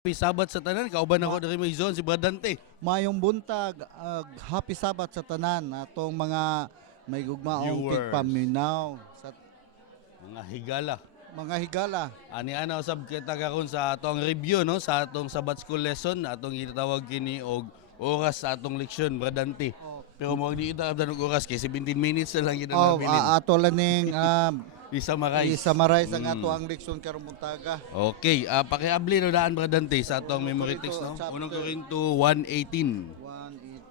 Happy Sabat sa tanan, kauban ako diri may zone si Brad Dante. Mayong buntag, happy Sabat sa tanan atong mga may gugmaong Viewers. tigpaminaw sa Mga higala. mga higala. Ani ana usab kita karon sa atong review no sa atong Sabat School lesson atong gitawag kini og oras sa atong leksyon Brad Dante. Oh, Pero mo di kita abdan og oras kay 17 minutes na lang gid oh ang nabilin. ato laning Isa maray. i-summarize ang ato ang leksyon karong buntaga. Okay, pakiabli no daan Brad Dante sa atong memory text no. Chapter. Unang Korinto 1:18.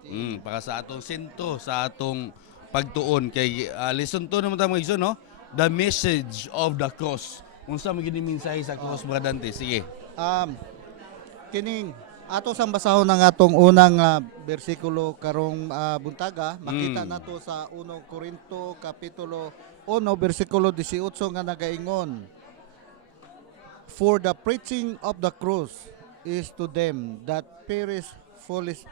180. Para sa atong sentro, sa atong pagtuon kay lesson 2 naman tayo mga no? The message of the cross. Unsa mo gini mensahe sa cross, Brad Dante? Sige. Kining ato sang basahon ng atong unang bersikulo karong buntaga, makita nato sa 1 Korinto kapitulo 1 bersikulo 18 nga nagaingon, "For the preaching of the cross is to them that perish foolish."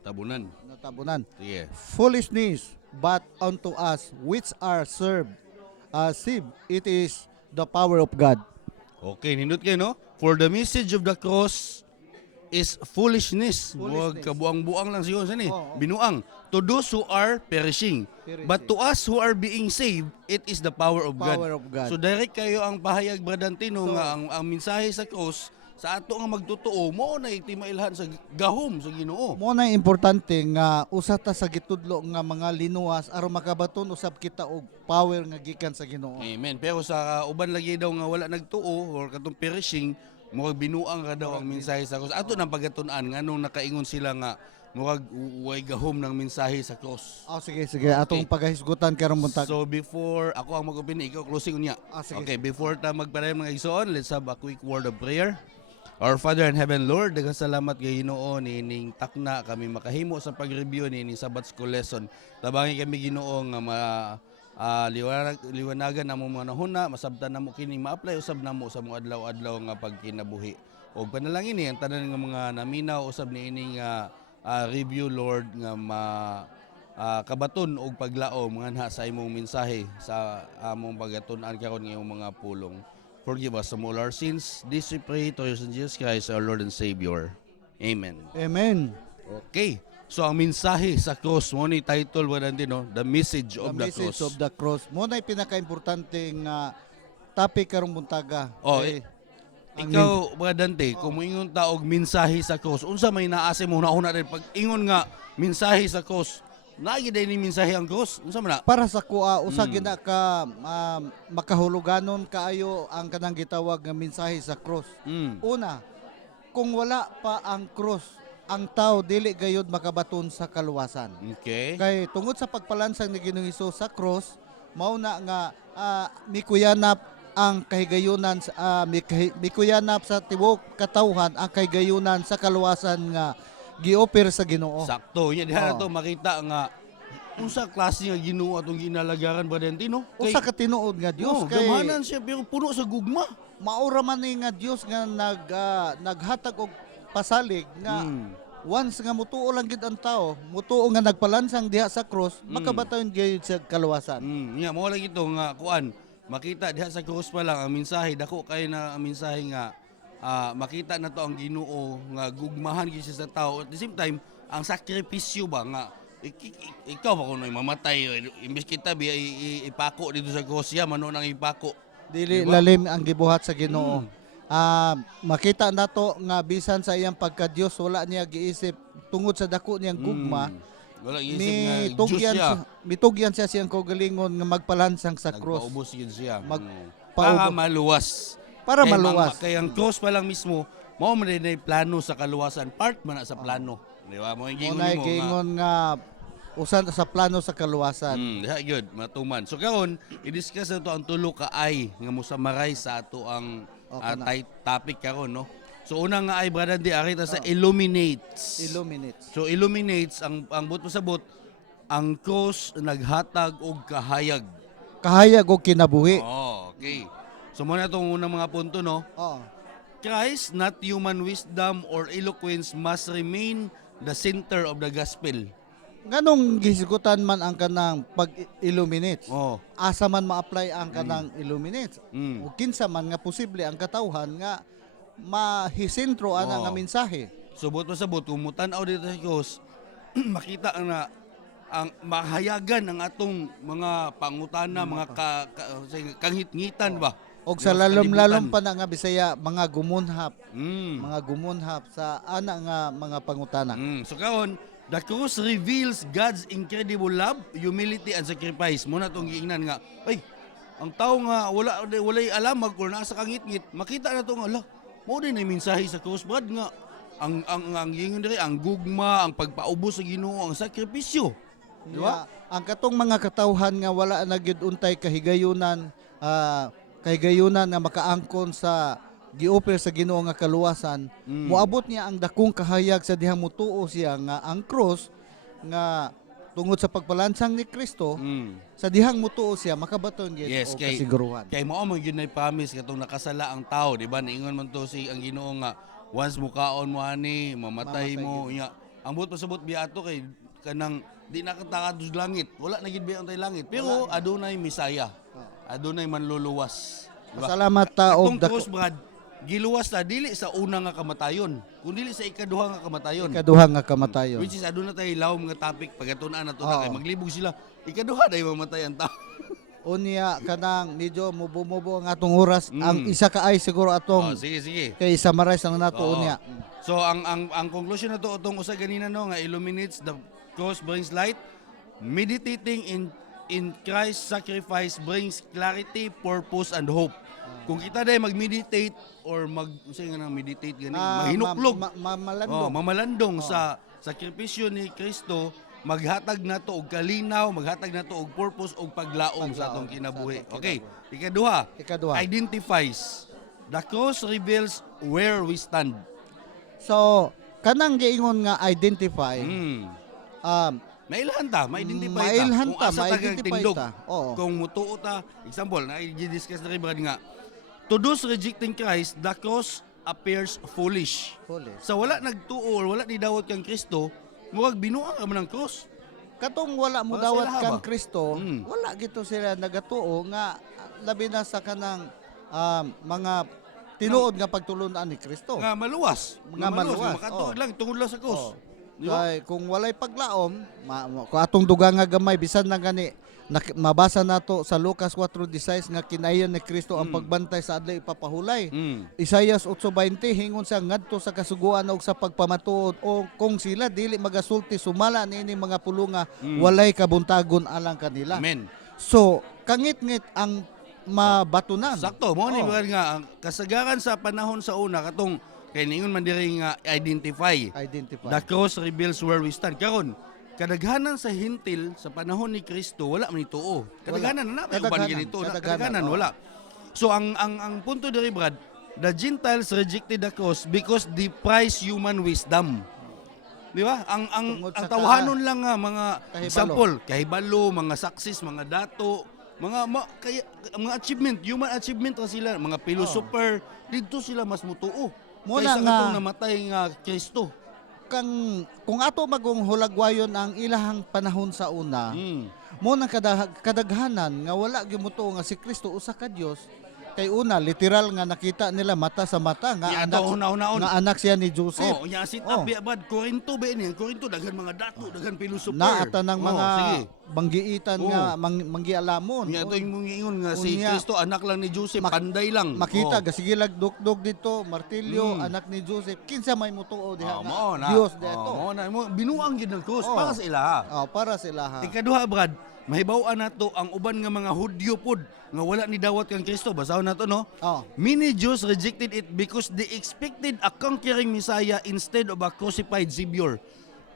Tabunan. Natabunan. Sige. "Foolishness, but unto us which are saved, it is the power of God." Okay, nindot kayo, no? For the message of the cross is foolishness. Huwag Foolishness. kabuang-buang lang siya ni. Oo. Binuang. To those who are perishing. But to us who are being saved, it is the power of God. Power of God. So direct kayo ang pahayag, Brad Dante, no, So, nga ang mensahe sa cross, sa ato nga magtotoo, mo na itimailhan sa gahom sa Ginoo. Mo na importante nga usa ta sa gitudlo nga mga linuwas aron makabaton usab kita og power nga gikan sa Ginoo. Amen. Pero sa uban lagi daw nga wala nagtuo or katong perishing, murag binuang ra daw ang mensahe sa cross. Ato nang pagatun-an nganong nakaingon sila nga murag way gahom ng mensahe sa cross. Sige, atong pagahisgutan karong buntag. So before ako ang mag-opine, ikaw closing unya. Sige. Okay, before ta magpadayon mga igsoon, let's have a quick word of prayer. Our Father in Heaven, Lord, daghang salamat kay Ginoo nining takna kami makahimo sa pag-review ni Sabbath School lesson. Tabangi kami Ginoo nga liwanagan namo mga nahuna, masabtan namo kini ma-apply usab namo sa mga adlaw-adlaw nga pagkinabuhi. Og panalangin ni ang tanan nga mga naminaw usab ni ini nga review, Lord, nga kabaton og paglao mga nha sa imong mensahe sa among pagatun-an karon nga imong mga pulong. Forgive us from all our sins. This we pray to your Son Jesus Christ, our Lord and Savior. Amen. Amen. Okay. So ang mensahe sa cross, mo ni title wala din, no? The message of the message cross. of the cross. Mo na pinaka-importante nga topic karong buntaga. Oh, ang ikaw, Brad Dante, kung moingon ta og mensahe sa cross, unsa may naase mo nauna din pag ingon nga mensahe sa cross, lagi din ni mensahe ang cross. Unsa man na? para sa kuha usa gina ka makahuluganon kaayo ang kanang gitawag nga mensahe sa cross. Una, kung wala pa ang cross, ang tao dili gayud makabaton sa kaluwasan. Okay. Kay tungod sa pagpalansang ni Ginoong Hesus sa cross, mao na nga mikuyanap ang kahigayunan mikuyanap sa tibuok katawhan ang kahigayunan sa kaluwasan nga gi-offer sa Ginoo. Sakto. Nya diha na Oo. to makita nga unsa klase nga Ginoo atong ginalagaran, Brad Dante, no? Usa ka tinuod nga Dios kay gamanan siya pero puno sa gugma. maura man ni nga Dios nga naghatag og pasalig nga once nga mutuo lang gid ang tao, mutuo nga nagpalansang diha sa cross, makabatayon gyud sa kaluwasan. Nya mo lang ito nga kuan. Makita diha sa cross pa lang ang mensahe, dako kay na ang mensahe nga makita na to ang Ginoo nga gugmahan gyud siya sa tao. At the same time, ang sakripisyo ba nga ikaw ba kuno mamatay imbes kita biya ipako dito sa cross ya mano nang ipako. Dili Diba? lalim ang gibuhat sa Ginoo. Makita nato nga bisan sa iyang pagka Dios wala niya giisip tungod sa dako niyang gugma. Wala isip nga Diyos siya. Mitugyan siya siyang kaugalingon nga magpalansang sa cross. Nagpaubos yun siya. Para Para maluwas. Para maluwas. Kaya ang cross pa lang mismo, mao man din ay plano sa kaluwasan. Part man na sa plano. Di ba? Mo yung gingon Unay mo nga. gingon nga usan sa plano sa kaluwasan. Diha good, matuman. So karon, i-discuss na to ang tulo ka ay nga musamaray sa ato ang topic karon, no? So una nga ay brother di arita sa illuminates. Illuminates. So illuminates ang but pasabot ang cross naghatag og kahayag. Kahayag og kinabuhi. Oh, okay. So muna itong unang mga punto, no? Oo. Christ, not human wisdom or eloquence, must remain the center of the gospel. Ganong gisigutan man ang kanang pag-illuminate. Oh. Asa man ma-apply ang kanang illuminate. Mm. O kinsa man nga posible ang katawhan nga mahisentro ana nga mensahe. Subot pa sabot kung mutan-aw dito sa Diyos, makita na ang mahayagan ng atong mga pangutana, mga kangit-ngitan ba? Og sa lalom-lalom pa na nga Bisaya, mga gumunhap, Mm. mga gumunhap sa ana nga mga pangutana. So karon, the cross reveals God's incredible love, humility, and sacrifice. Muna itong giingnan nga, ay, ang tao nga walay alamag kung nasa kangit-ngit, makita na ito nga, ala, mo din ay mensahe sa cross, Brad, nga, ang gingon diri, ang gugma, ang pagpaubos sa Ginoo, ang sakripisyo. Di ba? Ang katong mga katawhan nga wala na gyud untay kahigayunan, kahigayunan nga makaangkon sa gioffer sa Ginoo nga kaluwasan, moabot niya ang dakong kahayag sa dihang mutuo siya nga ang cross nga tungod sa pagpalansang ni Kristo sa dihang mutuo siya makabaton gyud Yes, o kasiguruhan. kay mao man gyud nay promise katong nakasala ang tao, di ba? Niingon man to si ang Ginoo nga once mukaon mo ani, mamatay mo nya. Ang buot pasabot biato kay kanang di nakatakad sa langit. Wala na gid biya tay langit. Pero adunay misaya. Adunay manluluwas. Diba? Salamat ta og Atong cross, Brad, giluwas ta dili sa una nga kamatayon, kundi sa ikaduha nga kamatayon. kaduha nga kamatayon. Which is aduna tay lawom nga topic pagatun-an nato na kay maglibog sila. Ikaduha day mamatay ang tao. Unya kanang medyo mubo ang atong oras, ang isa ka ay siguro atong Sige. kay summarize ang nato Oo. unya. So ang conclusion na to utong usa ganina no nga illuminates the cross brings light. Meditating in Christ's sacrifice brings clarity, purpose and hope. Kung kita day mag-meditate or say nga nang meditate gani, mahinuklog. Malandong. Mamalandong sa sakripisyo ni Kristo, maghatag nato og kalinaw, maghatag nato og purpose og paglaom sa atong kinabuhi. Okay, ikaduha. Identifies. The cross reveals where we stand. So, kanang giingon nga identify, Mailhan ta, ma-identify ta. Mailhan Kung ta, asa ta kang ma-identify tindog. ta. Oo. Kung mutuo ta, example, na-discuss na rin ba nga, to those rejecting Christ, the cross appears foolish. Sa wala nagtuo, wala ni dawat kang Kristo, murag binuang ka man ng cross. Katong wala mo Wala dawat sila kang ba? Kristo, wala gito sila nagatuo nga labi na sa kanang mga tinuod nga pagtulunan ni Kristo. Nga maluwas. Nga maluwas, Makatuog lang, tungod lang sa cross. Di ba? Kay kung walay paglaom, kung atong duga nga gamay bisan na gani mabasa nato sa Lucas 4:16 nga kinayon ni Kristo ang pagbantay sa adlaw ipapahulay. Isaias 8:20 hingon siya ngadto sa kasuguan og sa pagpamatuod o kung sila dili magasulti sumala niini mga pulunga walay kabuntagon alang kanila. Amen. So kangit-ngit ang mabatunan. Sakto, mo ni nga ang kasagaran sa panahon sa una katong kay ningon man diri nga identify. The cross reveals where we stand. Karon, kadaghanan sa hintil sa panahon ni Kristo wala man ituo. Kadaghanan na may uban ganito, kadaghanan wala. So ang punto diri Brad, the Gentiles rejected the cross because they prize human wisdom. Di ba? Ang tawhanon lang nga mga example, kahibalo, mga success, mga dato, mga achievement, human achievement ra sila, mga philosopher, dito sila mas mutuo. Muna Kaysa nga katong namatay nga Kristo. kung ato magong hulagwayon ang ilahang panahon sa una, mo nang kadaghanan nga wala gimutuo nga si Kristo usa ka Dios. Kay una literal nga nakita nila mata sa mata nga Ya, anak, ato, una-una. nga anak siya ni Joseph. Oh, nya sit up bad Korinto ba ini? Korinto daghan mga dato, daghan philosopher. Naata ng mga sige. banggiitan nga manggialamon. Nya ito yung ingon nga si Unya, Kristo anak lang ni Joseph, panday lang. Makita gasigilag dugdog dito, martilyo, anak ni Joseph. Kinsa may mutuo diha Mao na. Dios dito. Mao na. Binuang gid ng cross para sa ila. Para sila ha. Ikaduha Brad, mahibaw-an nato ang uban nga mga Hudyo pod nga wala ni dawat kang Kristo. Basahon nato no? Many Jews rejected it because they expected a conquering Messiah instead of a crucified Savior.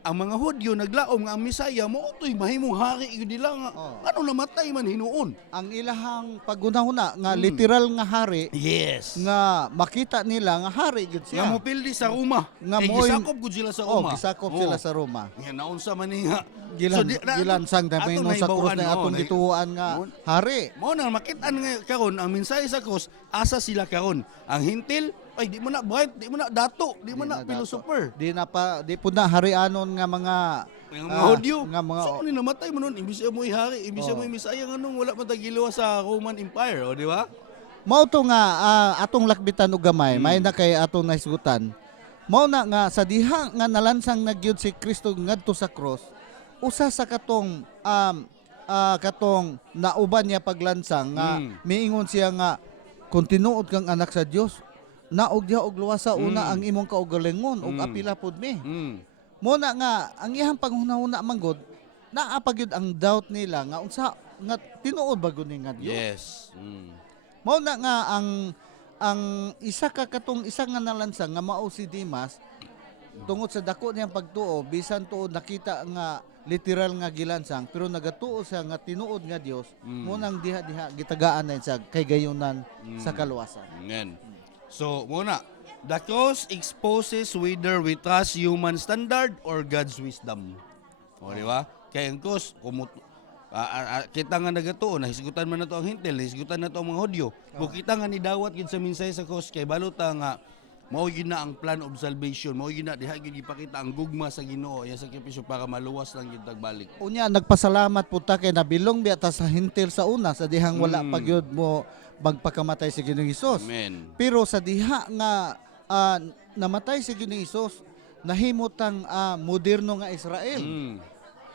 Ang mga Hudyo naglaom nga ang Messiah mo utoy mahimong hari gyud nila nga ano namatay man hinuon. Ang ilahang pagunahuna nga literal nga hari Yes. nga makita nila nga hari gud Nga siya. mo pildi sa Roma. Nga Nga mo'y- gisakop gud sila sa Roma. gisakop sila sa Roma. Nga naunsa man ni nga. Gilansang dami ato no sa krus nahibawan, na atong gituan nga hari. Mo na makita nga karon ang mensahe sa cross asa sila karon. Ang hintil ay di mo na bright, di mo na dato, di mo na philosopher. Di pud na harianon nga mga Ang mga Hudyo. nga mga So ni namatay mo nun, imbis siya mo ihari, imbis siya mo misaya nganong wala man tagilawa sa Roman Empire, o di ba? mao to nga atong lakbitan og gamay, may na kay atong nahisgutan. Mao na nga sa diha nga nalansang nagyud si Kristo ngadto sa cross, usa sa katong katong nauban niya paglansang nga miingon siya nga kung tinuod kang anak sa Dios, naog diha og luwasa una ang imong kaugalingon ug apila pud mi. Mo na nga ang iyang panghunahuna manggod naa pa gyud ang doubt nila nga unsa nga tinuod ba gud ni nga Dios. Yes. Mao na nga ang isa ka katong isa nga nalansang nga mao si Dimas tungod sa dako niyang pagtuo bisan tuod nakita nga literal nga gilansang pero nagatuo siya nga tinuod nga Dios mo nang diha-diha gitagaan na sa kay gayunan sa kaluwasan. Ngayon. So, muna, the cross exposes whether we trust human standard or God's wisdom. O, di ba? Kaya ang cross, kita nga nagatuon, nahisgutan man na to ang hintil, nahisgutan na to ang mga Hudyo. Kung kita nga nidawat gid sa minsay sa cross, kay balota nga, mao yun na ang plan of salvation, mao yun na, diha yun ipakita ang gugma sa Ginoo, yung sakripisyo para maluwas lang yun tagbalik. Unya nagpasalamat po ta kay nabilong biya ta sa hintil sa una sa dihang wala pa gyud mo magpakamatay si Ginoong Hesus. Amen. Pero sa diha nga namatay si Ginoong Hesus, nahimutang moderno nga Israel.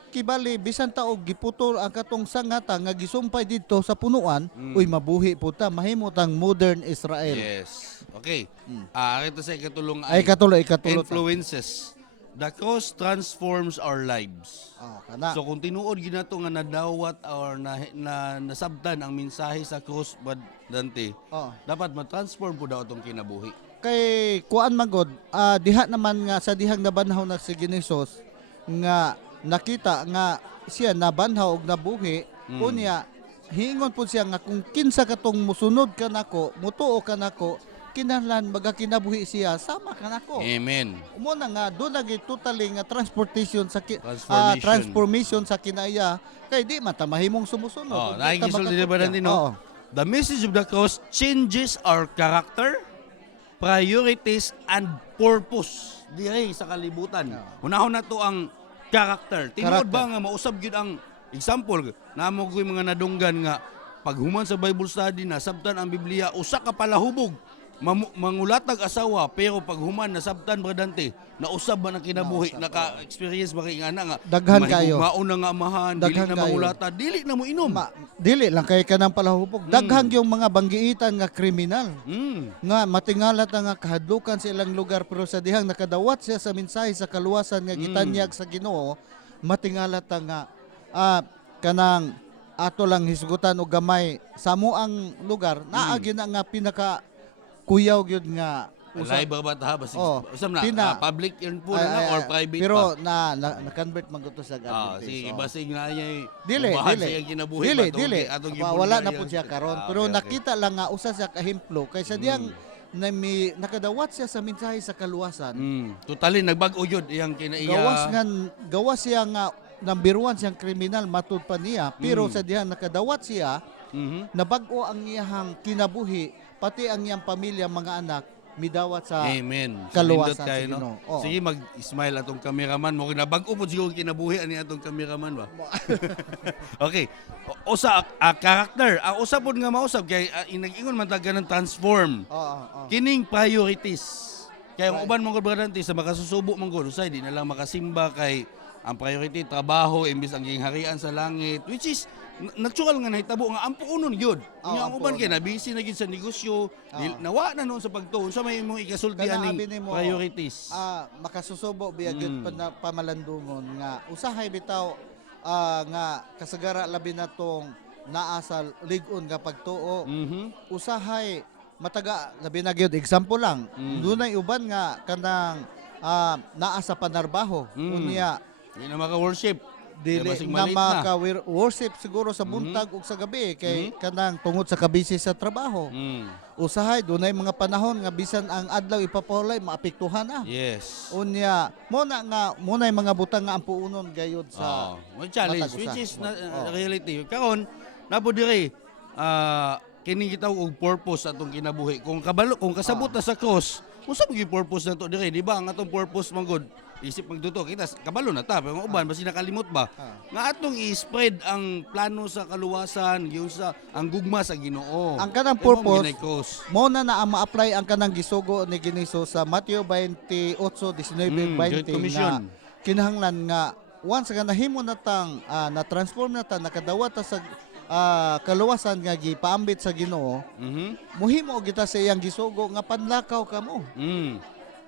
Kibali bisan ta og giputol ang katong sangata nga gisumpay didto sa punuan, uy mabuhi po ta mahimutang modern Israel. Yes. Okay. Ito sa ikatulong Ay katuloy ta. influences. The cross transforms our lives. Kana. So kung tinuod ginato nga nadawat or nasabtan ang mensahe sa cross bad Dante, dapat ma-transform po daw itong kinabuhi. Kay kuan magod, diha naman nga sa dihang nabanhaw na si Ginoong Hesus nga nakita nga siya nabanhaw og nabuhi, unya hiingon po siya nga kung kinsa katong musunod ka nako, mutuo ka nako, kinahanglan magakinabuhi siya sama ka nako. Amen. Umo na nga do lagi totally nga transportation sa transformation sa kinaya kay di mata mahimong sumusunod. Nakikisul din ba natin, no? The message of the cross changes our character, priorities, and purpose dihay sa kalibutan. Unahon na to ang character. Tinuod ba nga mausab gyud ang example namo koy mga nadunggan nga paghuman sa Bible study na sabtan ang Biblia usa ka palahubog mangulatag asawa pero paghuman nasabtan Dante na usab ba na kinabuhi naka-experience ba kay ana nga daghan kayo mauna nga amahan dili na mangulata dili na mo inom dili lang kay kanang palahubog daghan yung mga banggiitan nga kriminal nga matingalat nga kahadlukan sa ilang lugar pero sa dihang nakadawat siya sa mensahe sa kaluwasan nga gitanyag sa Ginoo matingalat nga kanang ato lang hisgutan og gamay sa moang lugar naa gyud nga pinaka kuyaw gyud nga live ba ta basi usam na public info na or private pero pa na convert man to sa sige basig na niya dili atong wala na pud siya karon pero nakita lang nga usa sa kahemplo kaysa diyang na nakadawat siya sa mensahe sa kaluwasan totally nagbag-o yun iyang kinaiya gawas siya nga number 1 siyang kriminal matud pa niya pero sa diyang nakadawat siya nabag-o ang iyang kinabuhi pati ang iyang pamilya mga anak midawat sa Amen. Kaluwasan sa Ginoo, no? Sige mag-smile atong cameraman mo kinabag-o po siguro kinabuhi ani atong cameraman ba. Okay. Usa character, ang usa pod nga mausab kay inag-ingon man taga ng transform. Kining priorities. Kaya ang uban mong Dante sa makasusubo man gud usay di na lang makasimba kay ang priority trabaho imbis ang gingharian sa langit which is natural nga nahitabo nga ampo unon gyud. Nya ang uban kay na busy na gyud sa negosyo, nawa na noon sa pagtuon sa may imong ikasultian ning priorities. Makasusubo biya gyud pamalandungon nga usahay bitaw nga kasagara labi na tong naa sa lig-on nga pagtuo. Usahay mataga labi na gyud example lang. Dunay uban nga kanang naa sa panarbaho unya di na maka-worship. Dili na maka-worship siguro sa buntag ug sa gabi kay kanang tungod sa kabisi sa trabaho. Usahay dunay mga panahon nga bisan ang adlaw ipapahulay maapektuhan na. Yes. Unya mo na mga butang nga ampuunon gayud sa challenge which is reality. Karon napo diri kini kita og purpose atong kinabuhi. Kung kasabot na sa cross, unsa gyud purpose nato diri, di ba? Ang atong purpose man gud isip magduto kita kabalo na ta pero ang uban basi nakalimot ba nga atong i-spread ang plano sa kaluwasan yung sa ang gugma sa Ginoo. Ang kanang Kaya mo purpose, ginay cause. mo na ma-apply ang kanang gisugo ni Giniso sa Mateo 28:19-20 Great Commission. na kinahanglan nga once nga nahimo na tang na-transform na ta nakadawat ta sa kaluwasan nga gipaambit sa Ginoo, muhimo kita sa iyang gisugo nga panlakaw kamo.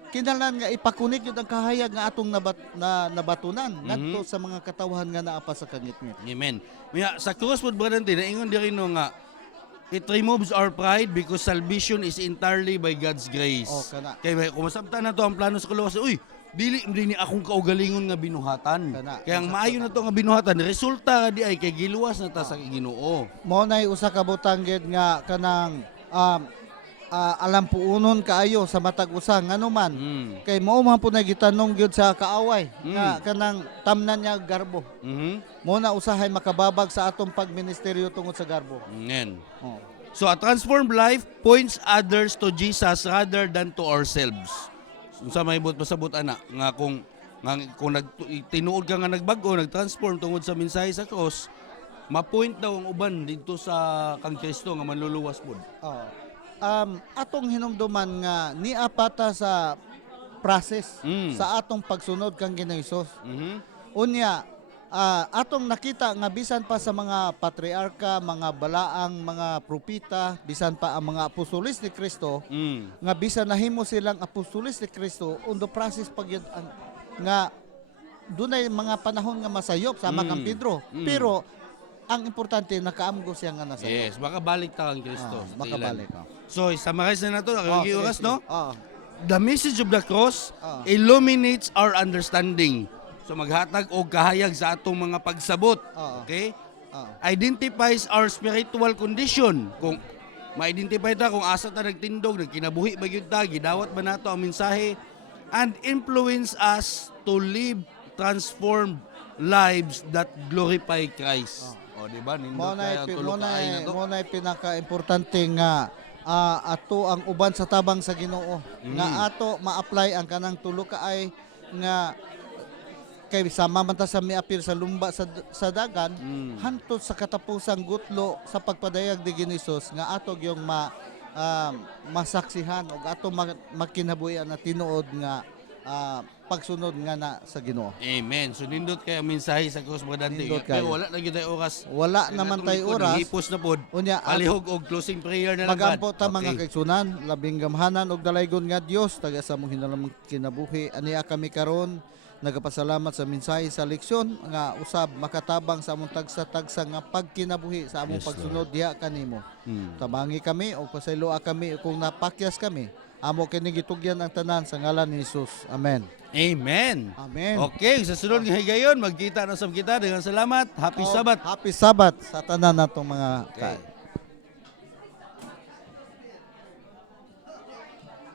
Kinahanglan nga ipakunik yun ang kahayag nga atong nabatunan ngadto sa mga katawhan nga naa pa sa kangitngit. Amen. Maya, sa cross pod brother naingon diri no nga it removes our pride because salvation is entirely by God's grace. Oh, kana. Kaya kung masabtan na to ang plano sa kaluwasan, uy, dili ni akong kaugalingon nga binuhatan. Kana. Kaya ang maayo na to nga binuhatan, resulta di ay kay giluwas na ta sa Ginoo. Mao nay usa ka butang gid nga kanang alam puunon kaayo sa matag usa nganuman kay mao man po nagitanong gyud sa kaaway nga kanang tamnan niya garbo. Mo na usahay makababag sa atong pagministeryo tungod sa garbo. Amen. Oh. So a transformed life points others to Jesus rather than to ourselves. Unsa may pasabot ana nga kung tinuod ka nga nagbago, nagtransform tungod sa mensahe sa cross, ma-point daw ang uban dito sa kang Kristo nga manluluwas pod. Oh. Atong hinumduman nga niapata sa process sa atong pagsunod kang Ginoong Hesus. Unya atong nakita nga bisan pa sa mga patriarka, mga balaang, mga propita, bisan pa ang mga apostolis ni Kristo, nga bisan nahimo silang apostolis ni Kristo, on the process pag yun, nga dunay mga panahon nga masayop sama kang Pedro. Pero ang importante nakaamgo siya nga nasa. Yes, makabalik ta kang Kristo. sa Makabalik. tiilan. So, summarize na nato, Sige, oras, sige. no? The message of the cross Ah. illuminates our understanding. So maghatag og kahayag sa atong mga pagsabot. Ah. Okay? Ah. Identifies our spiritual condition. Kung ma-identify ta kung asa ta nagtindog, nagkinabuhi ba gyud ta, gidawat ba nato ang mensahe, and influence us to live transformed lives that glorify Christ. O di ba? Nindot kaya ang tulo ka ay na to. mo na pinaka-importante nga ato ang uban sa tabang sa Ginoo nga ato ma-apply ang kanang tulo ka ay nga kay sama man ta sa miapil sa lumba sa dagan hantod sa katapusang gutlo sa pagpadayag ni Ginisos nga ato gyung masaksihan ug ato makinabuhi na tinuod nga pagsunod nga na sa Ginoo. Amen. So nindot kay ang mensahe sa cross mga dante. Nindot Pero kayo. wala na gyud tayo oras. Wala naman tay oras. Hipos na pod. Unya Palihog og closing prayer na lang. magampo ta mga Okay. kaigsunan, labing gamhanan og dalaygon nga Dios taga sa mong hinalamang kinabuhi. Aniya kami karon nagapasalamat sa mensahe sa leksyon nga usab makatabang sa among tagsa-tagsa nga pagkinabuhi sa among Yes, pagsunod diha kanimo. Hmm. Tabangi kami o pasayloa kami kung napakyas kami. Amo kini gitugyan ang tanan sa ngalan ni Jesus. Amen. Amen. Amen. Okay, sa sunod nga higayon magkita na sa kita dengan salamat. Happy Oh, Sabat. Happy Sabat sa tanan natong mga Okay.